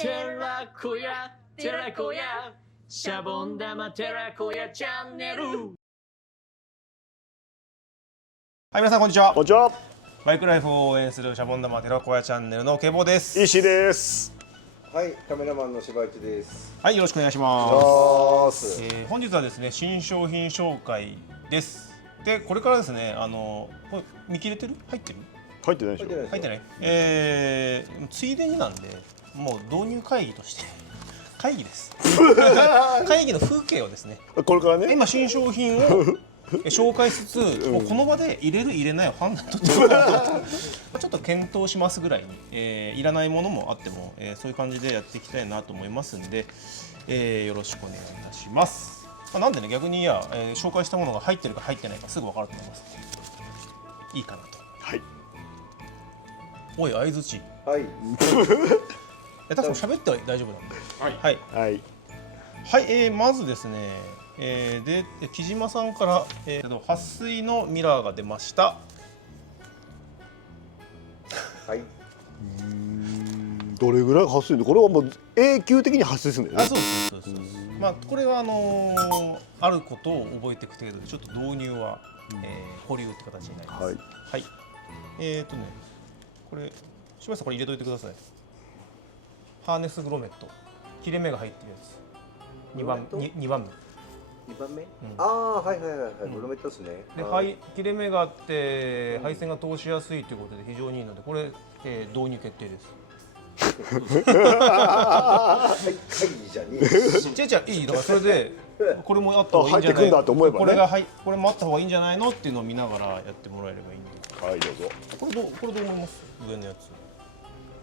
寺子屋シャボン玉寺子屋チャンネル。はい、皆さんこんにちは。こんにちは。バイクライフを応援するシャボン玉寺子屋チャンネルのケボです。石です。はい、カメラマンの柴内です。はい、よろしくお願いします。本日はですね、新商品紹介です。で、これからですね、これ見切れてる？入ってる？入ってないでしょ。入ってない。ついでになんで、もう導入会議として会議です。会議の風景をですね。これからね。今新商品を紹介しつつ、もうこの場で入れる入れないを判断とちょっと検討しますぐらいに、いらないものもあっても、そういう感じでやっていきたいなと思いますんで、よろしくお願いいたします。なんでね、逆に紹介したものが入ってるか入ってないかすぐ分かると思います。いいかなと。はい。おい、相づち。はい。たくさん喋っては大丈夫なんで。はい。はい。はい。まずですね。で木島さんから、撥水のミラーが出ました。はい。どれぐらい撥水の？これはもう永久的に撥水するんだよね。そうです。まあこれはあることを覚えていく程度でちょっと導入は、保留って形になります。はい。はい。これ柴田さんこれ入れといてください。ハーネスグロメット切れ目が入ってるやつ。2番目。2番目？ああ、はい。グロメットですね。で、切れ目があって配線が通しやすいということで非常にいいので、これ、導入決定です。会議じゃねえ。いいだからそれでこれもあった方がいいんじゃない。入ってくんだと思えばね。これもあった方がいいんじゃないのっていうのを見ながらやってもらえればいいんで。はい、どうぞ。これどう思います？上のやつ。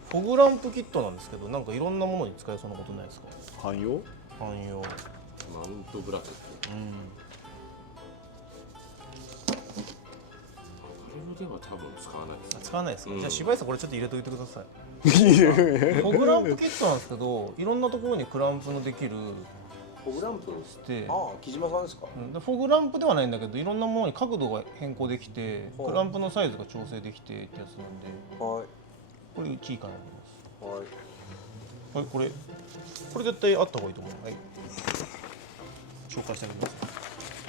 フォグランプキットなんですけど、なんかいろんなものに使えそうなことないですか？汎用。マウントブラケット。これでは多分使わないですね。使わないですか？じゃあ柴井さんこれちょっと入れといてください。フォグランプキットなんですけど、いろんなところにクランプのできる。フォグランプして、ああ、木島さんですか？フォグランプではないんだけど、いろんなものに角度が変更できて、クランプのサイズが調整できてってやつなんで、はい。これうちいいかなと思います。はい。はい、これ絶対あった方がいいと思う。はい。紹介してあげます。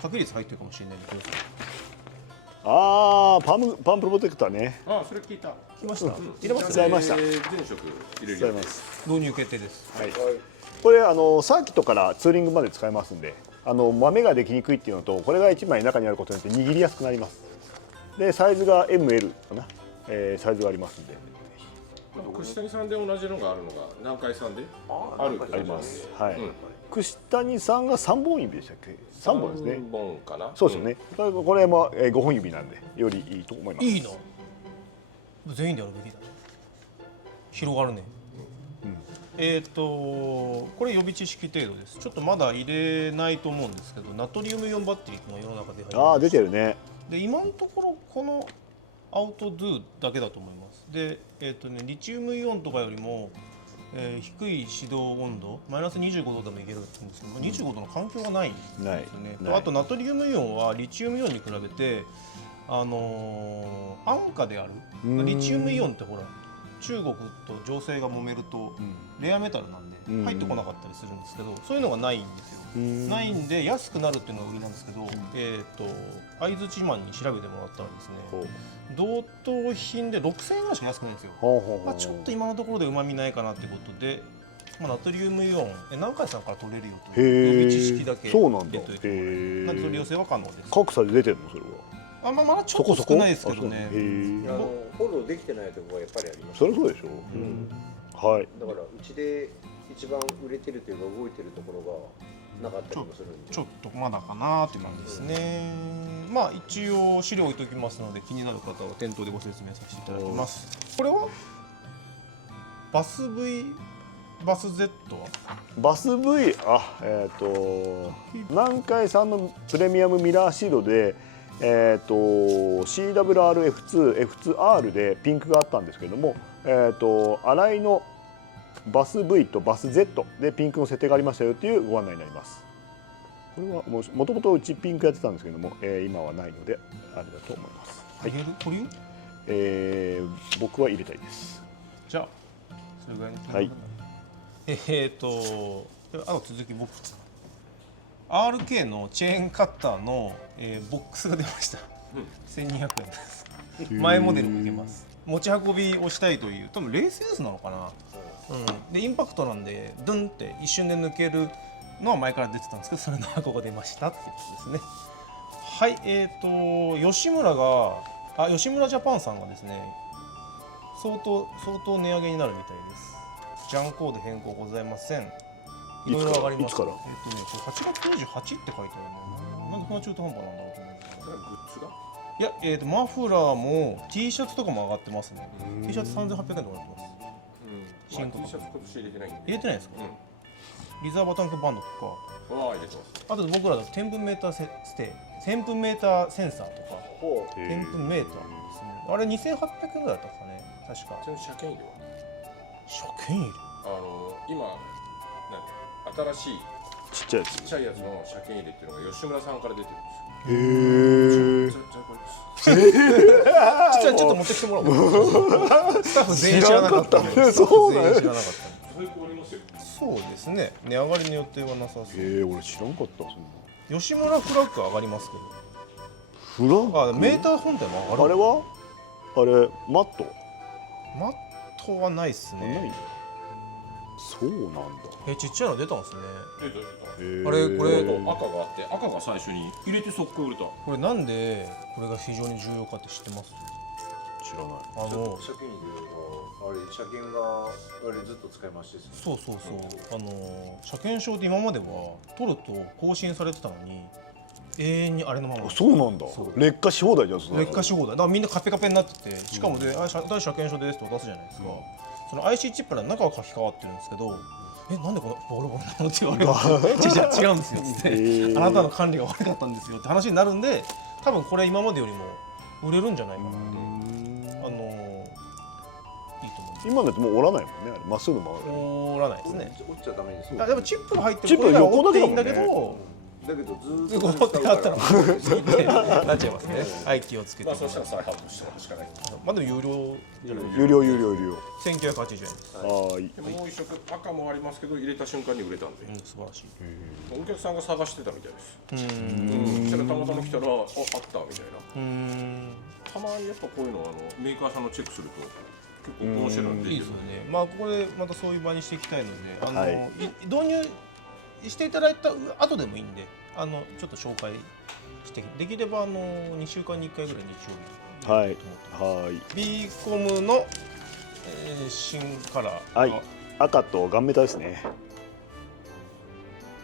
確率入ってるかもしれないんでください。ああ、パンプロテクターね。あ、それ聞いた。来ました。入れます。使いました。全色入れる。使います。導入決定です。はい。これサーキットからツーリングまで使えますんで、豆ができにくいっていうのと、これが1枚中にあることによって握りやすくなります。で、サイズが ML かな、サイズがありますんで。串谷さんで同じのがあるのが南海さんであるあります。はい。串谷さんが3本指でしたっけ？3本ですね。3本かな。そうですよね。これも5本指なんでよりいいと思います。いいの？全員でやるべきだね。広がるね。これ予備知識程度です。ちょっとまだ入れないと思うんですけど、ナトリウムイオンバッテリーが世の中で入ります。出てるね。で、今のところこのアウトドゥだけだと思います。で、リチウムイオンとかよりも、低い指導温度、マイナス25度でもいけるんですけど、25度の環境がないんですよね。あとナトリウムイオンはリチウムイオンに比べて、安価である。リチウムイオンってほら、中国と情勢が揉めるとレアメタルなんで入ってこなかったりするんですけど、そういうのがないんですよ。ないんで安くなるっていうのが売りなんですけど、相づちマンに調べてもらったらですね、同等品で6000円ぐらいしか安くないんですよ。ちょっと今のところでうまみないかなってことで、ナトリウムイオン南海さんから取れるよという予備知識だけ入れといてもらえる。なんで取り寄せは可能です。格差で出てるのそれは？まだちょっと少ないですけどね。フォローできてないところはやっぱりあります。そりゃそうでしょ。はい。だからうちで一番売れてるというか動いてるところがなかったりもするんで、ちょっとまだかなっていう感じですね。まあ一応資料置いておきますので、気になる方は店頭でご説明させていただきます。これはバス V、バス Z はバス V、南海さんのプレミアムミラーシードでCWRF2、F2R でピンクがあったんですけれども、新井のバス V とバス Z でピンクの設定がありましたよというご案内になります。これはもともとうちピンクやってたんですけども、今はないのであれだと思います。はい、保留？僕は入れたいです。じゃあそれぐらいに。はい。あと続き僕 RK のチェーンカッターの、ボックスが出ました、1200円です前モデルもいけます。持ち運びをしたいという多分レースユースなのかな、でインパクトなんでドンって一瞬で抜けるのは前から出てたんですけど、それの箱が出ましたっていうことですね。はい、吉村ジャパンさんがですね相当値上げになるみたいです。ジャンコード変更ございません。いろいろ上がります。いつからこれ8月28って書いてあるの。なんでこんな中途半端なんだろうと思うんですけど。それはグッズがいや、マフラーも T シャツとかも上がってますね。T シャツ3800円とかなってます。新価格 T シャツ今年入れてないんで入れてないですか、リザーバータンクバンドとか、は入れてます。あと僕らだと10分メーター10分メーターセンサーとか、ほ10分メーターですね。あれ2800円ぐらいだったんですかね、確か。それ車検入れは車検入れ今新しいちっちゃいやつちっちゃいやつの車検入れっていうのが吉村さんから出てるんへえですよ。じゃあこれです。ちょっと持ってきてもらおう。スタッフ全員知らなかったんで。知らんかったスタッフ全員知らなかったんで。最高ありますよ。そうですね。値上がりの予定はなさそう。俺知らんかったそんな吉村フラッグ上がりますけフラど。ッグメーター本体も上がる。あれはあれマットマットはないっすないね。そうなんだちっちゃいの出たんですね。出た。あれこれ赤があって赤が最初に入れて速攻売れた。これなんでこれが非常に重要かって知ってます？知らない車検に出るとあれ車検があれずっと使い回しですよね。そう車検証って今までは取ると更新されてたのに永遠にあれのまま。そうなんだそう劣化し放題じゃんそれ劣化し放題だからみんなカペカペになってて、しかもで第車検証ですって渡すじゃないですか、その IC チップの中は書き換わってるんですけど、なんでこのボロボロなのって言われると違うんですよっつって、あなたの管理が悪かったんですよって話になるんで、多分これ今までよりも売れるんじゃないかなって、いいと思います。今だってもう折らないもんねあれまっすぐ回る折らないですね。折っちゃダメですよ。でもチップが入ってチップるこれが横だけ折っていいんだもんねだけど、だけどずーっことうやってあったららなっちゃいますね。はい気をつけて。まあそしたら再販としてもしかない。まあでも有料じゃない有料1980円です。はいでももう一色赤もありますけど入れた瞬間に売れたんで、素晴らしい。お客さんが探してたみたいです。そしたらたまたま来たらあったみたいな。たまにやっぱこういうのメーカーさんのチェックすると結構面白いのでいいですよね。まあここでまたそういう場にしていきたいので、はい導入していただいた後でもいいんで、ちょっと紹介してできれば2週間に1回ぐらい日曜日はいやりたいと思ってます。はいビーコムの、新カラー。はい赤とガンメタですね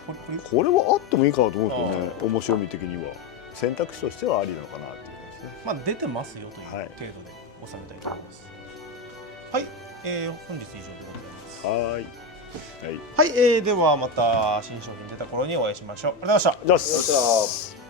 これこれはあってもいいかなと思うんですけどね面白み的には選択肢としてはありなのかなっていう感じですねまあ出てますよという程はい度で収めたいと思います。はい、本日以上でございます。はいはい、ではまた新商品出た頃にお会いしましょう。ありがとうございました。じゃあ